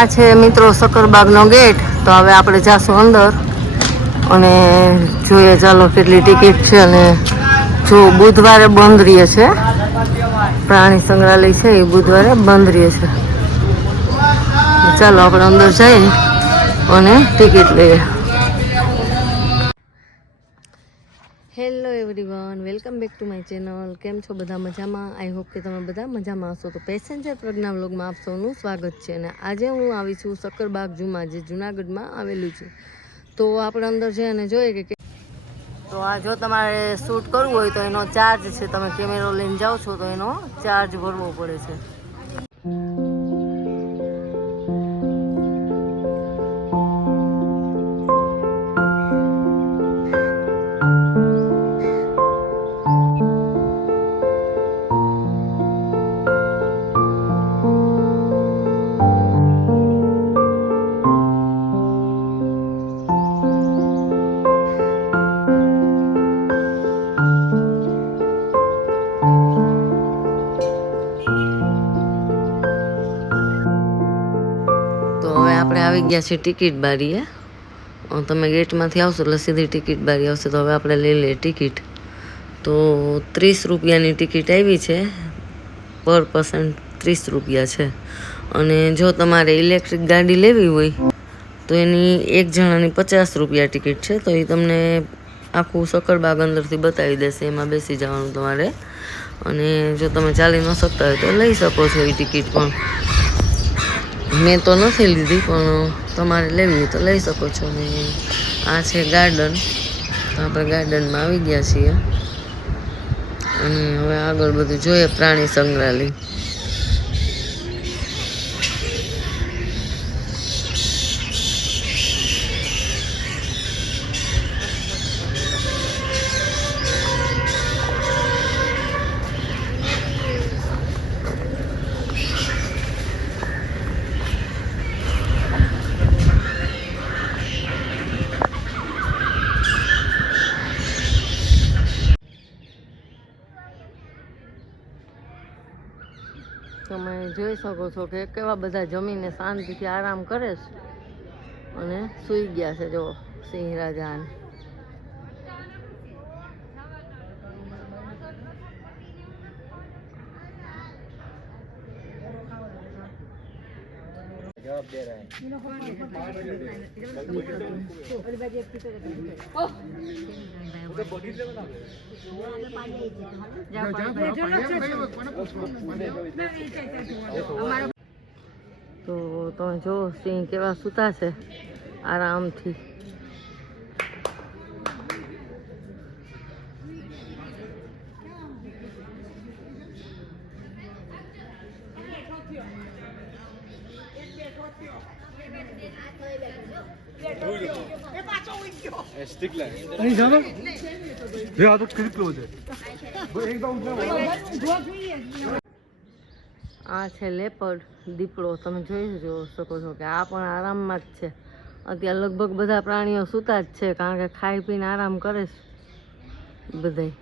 આ છે મિત્રો સક્કરબાગનો ગેટ. તો હવે આપણે જાશું અંદર અને જોઈએ ચાલો કેટલી ટિકિટ છે અને જો બુધવારે બંધ રહીએ છે, પ્રાણી સંગ્રહાલય છે, એ બુધવારે બંધ રહે છે. ચાલો આપણે અંદર જઈએ અને ટિકિટ લઈએ. Everyone welcome back to my channel કેમ છો બધા મજામાં? આઈ હોપ કે તમે બધા મજામાં હશો. તો પેસેન્જર પ્રજ્ઞા વ્લોગમાં આપ સૌનું સ્વાગત છે અને આજે હું આવી છું સક્કરબાગ જુમાં, જે જુનાગઢમાં આવેલું છે. તો આપણે અંદર જઈએ અને જોઈએ કે- તો આ જો તમારે શૂટ કરવું હોય તો એનો ચાર્જ છે. તમે કેમેરો લઈને જાઓ છો તો એનો ચાર્જ ભરવો પડે છે. ગયા છે ટિકિટ બારીએ. તમે ગેટમાંથી આવશો એટલે સીધી ટિકિટ બારી આવશે. તો હવે આપણે લઈ લઈએ ટિકિટ. તો ત્રીસ રૂપિયાની ટિકિટ આવી છે. પર પર્સન ત્રીસ રૂપિયા છે. અને જો તમારે ઇલેક્ટ્રિક ગાડી લેવી હોય, તો એની એક જણાની પચાસ રૂપિયા ટિકિટ છે. તો એ તમને આખું સકરબાગ અંદરથી બતાવી દેશે. એમાં બેસી જવાનું તમારે. અને જો તમે ચાલી ન શકતા હોય તો લઈ શકો છો એ ટિકિટ પણ. મેં તો નથી લીધી, પણ તમારે લેવી તો લઈ શકો છો. ને આ છે ગાર્ડન. તો આપણે ગાર્ડનમાં આવી ગયા છીએ. અને હવે આગળ બધું જોઈએ પ્રાણી સંગ્રહાલય. જોઈ શકો છો કે કેવા બધા જમીને શાંતિથી આરામ કરે છે. અને સૂઈ ગયા છે જો સિંહ રાજા ને તો તમે જો સિંહ કેવા સૂતા છે આરામથી. અહીં જાનો જે આ તો કેટલો છે આ છે લેપર્ડ દીપડો. તમે જોઈ શકો છો કે આ પણ આરામમાં જ છે. અત્યારે લગભગ બધા પ્રાણીઓ સૂતા જ છે કારણ કે ખાઈ પીને આરામ કરે છે બધાય.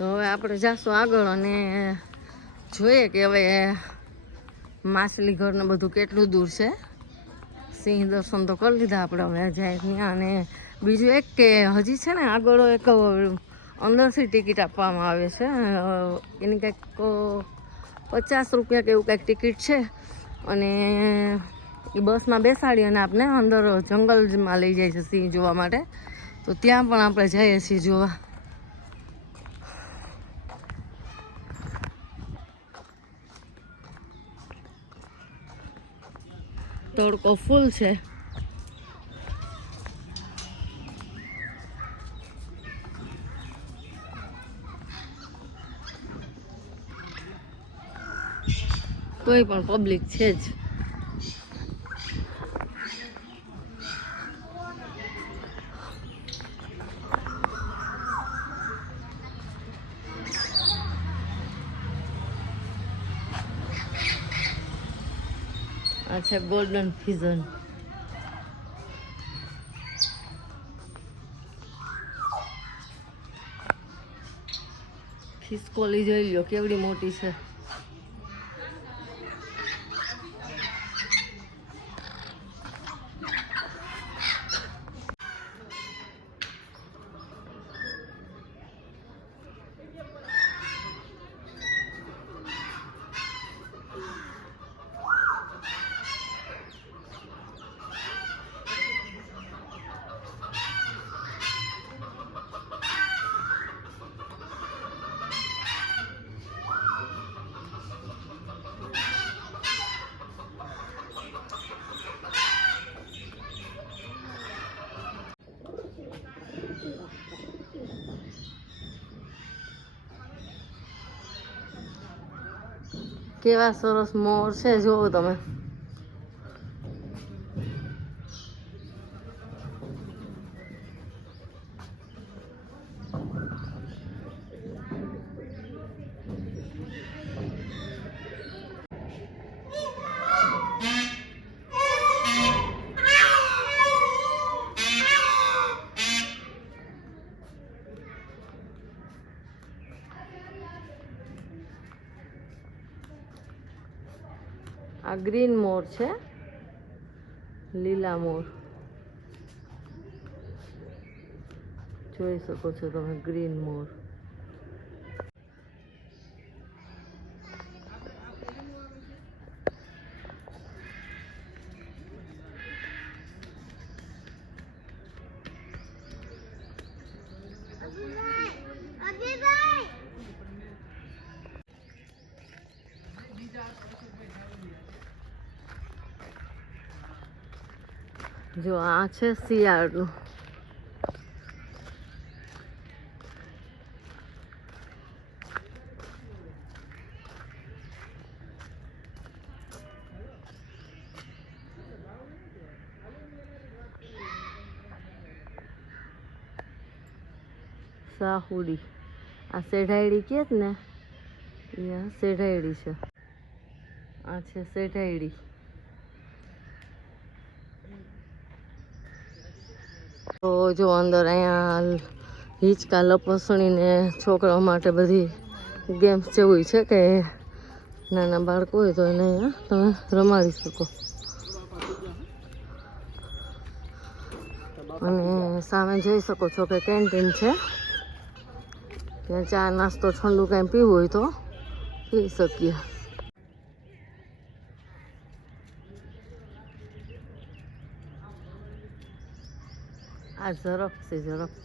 તો હવે આપણે જાશું આગળ અને જોઈએ કે હવે માછલી ઘરને બધું કેટલું દૂર છે. સિંહ દર્શન તો કરી લીધા આપણે હવે જાય ત્યાં અને બીજું એક કે હજી છે ને આગળ એક અંદરથી ટિકિટ આપવામાં આવે છે. એની કંઈક પચાસ રૂપિયા કે એવું કંઈક ટિકિટ છે. અને એ બસમાં બેસાડી અને આપણે અંદર જંગલમાં લઈ જાય છે સિંહ જોવા માટે. તો ત્યાં પણ આપણે જઈએ છીએ જોવા. તડકો ફૂલ છે. તોય પણ પબ્લિક છે જ. આ છે ગોલ્ડન ફિઝન ખિસકોલી જોઈ લો કેવડી મોટી છે. કેવા સરસ મોર છે જોવો તમે આ ગ્રીન મોર છે. લીલા મોર. જોઈ શકો છો તમે ગ્રીન મોર. જો આ છે શિયાળનું સાહુડી આ સેઢાયડી કે જ ને એ આ સેઢાયડી છે આ છે સેઢાયડી તો જો અંદર અહીંયા હિંચકા લપસણીને છોકરાઓ માટે બધી ગેમ્સ જેવું છે કે નાના બાળકો હોય તો એને અહીંયા તમે રમાડી શકો. અને સામે જોઈ શકો છો કે કેન્ટીન છે. ત્યાં ચા નાસ્તો ઠંડુ કાંઈ પીવું હોય તો પી શકીએ. આ ઝરફ છે ઝરફ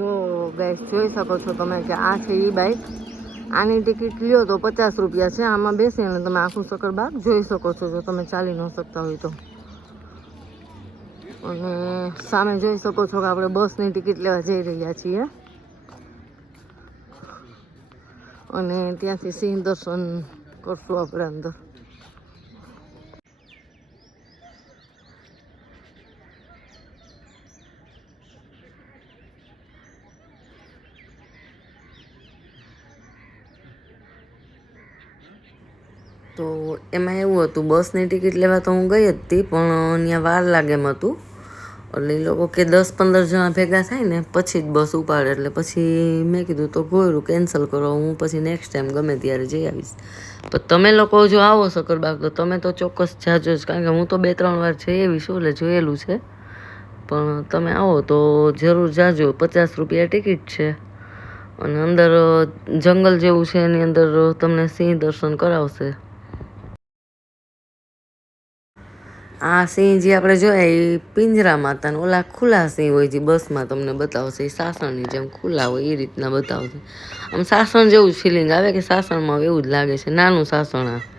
જો ગેસ જોઈ શકો છો તમે કે આ છે એ બાઇક આની ટિકિટ લ્યો તો પચાસ રૂપિયા છે. આમાં બેસીને તમે આખું સકરબાગ જોઈ શકો છો. જો તમે ચાલી ન શકતા હોય તો. અને સામે જોઈ શકો છો કે આપણે બસની ટિકિટ લેવા જઈ રહ્યા છીએ. અને ત્યાંથી સિંહ દર્શન કરશું આપણે અંદર તો એમાં એવું હતું, બસની ટિકિટ લેવા તો હું ગઈ હતી, પણ ત્યાં વાર લાગે એમ હતું. એટલે એ લોકો કે દસ પંદર જણા ભેગા થાય ને, પછી જ બસ ઉપાડે. એટલે પછી મેં કીધું તો ગોયરું કેન્સલ કરો, હું પછી નેક્સ્ટ ટાઈમ ગમે ત્યારે જઈ આવીશ. પણ તમે લોકો જો આવો શકરબાગ તો તમે તો ચોક્કસ જાજો જ. કારણ કે હું તો બે ત્રણ વાર જઈ આવી છું, એટલે જોયેલું છે. પણ તમે આવો તો જરૂર જાજો. પચાસ રૂપિયા ટિકિટ છે. અને અંદર જંગલ જેવું છે, એની અંદર તમને સિંહ દર્શન કરાવશે. આ સિંહ જે આપણે જોયા એ પિંજરામાં હતા ઓલા ખુલ્લા સિંહ હોય જે બસમાં તમને બતાવશે, એ સાસણની જેમ ખુલ્લા હોય, એ રીતના બતાવશે. આમ સાસણ જેવું જ ફિલિંગ આવે કે સાસણમાં એવું જ લાગે છે, નાનું સાસણ આ.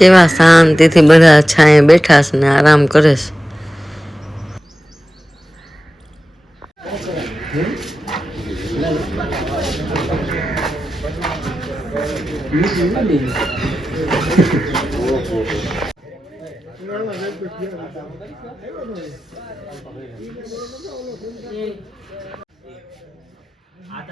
કેવા શાંતિથી બધા છાંયે બેઠા છે ને આરામ કરે છે.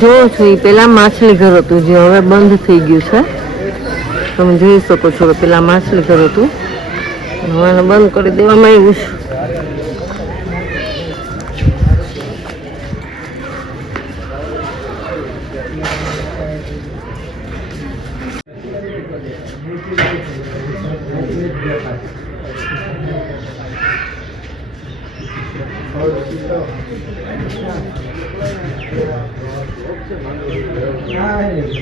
જોવો છો એ પેલા માછલી ઘર હતું જે હવે બંધ થઈ ગયું છે. તમે જોઈ શકો છો પેલા માછલી ઘર હતું. હવે બંધ કરી દેવામાં આવ્યું છે.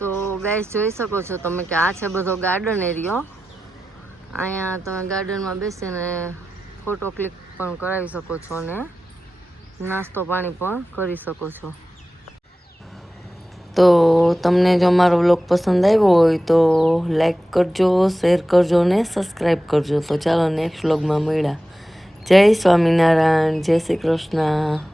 તો ગાઈસ જોઈ શકો છો તમે કે આ છે બધો ગાર્ડન એરિયો અહીંયા તમે ગાર્ડનમાં બેસીને ફોટો ક્લિક પણ કરાવી શકો છો અને નાસ્તો પાણી પણ કરી શકો છો. તો તમને જો મારો વ્લોગ પસંદ આવ્યો હોય તો લાઈક કરજો શેર કરજો ને સબસ્ક્રાઈબ કરજો. તો ચાલો નેક્સ્ટ બ્લોગમાં મળ્યા. જય સ્વામિનારાયણ, જય શ્રી કૃષ્ણ.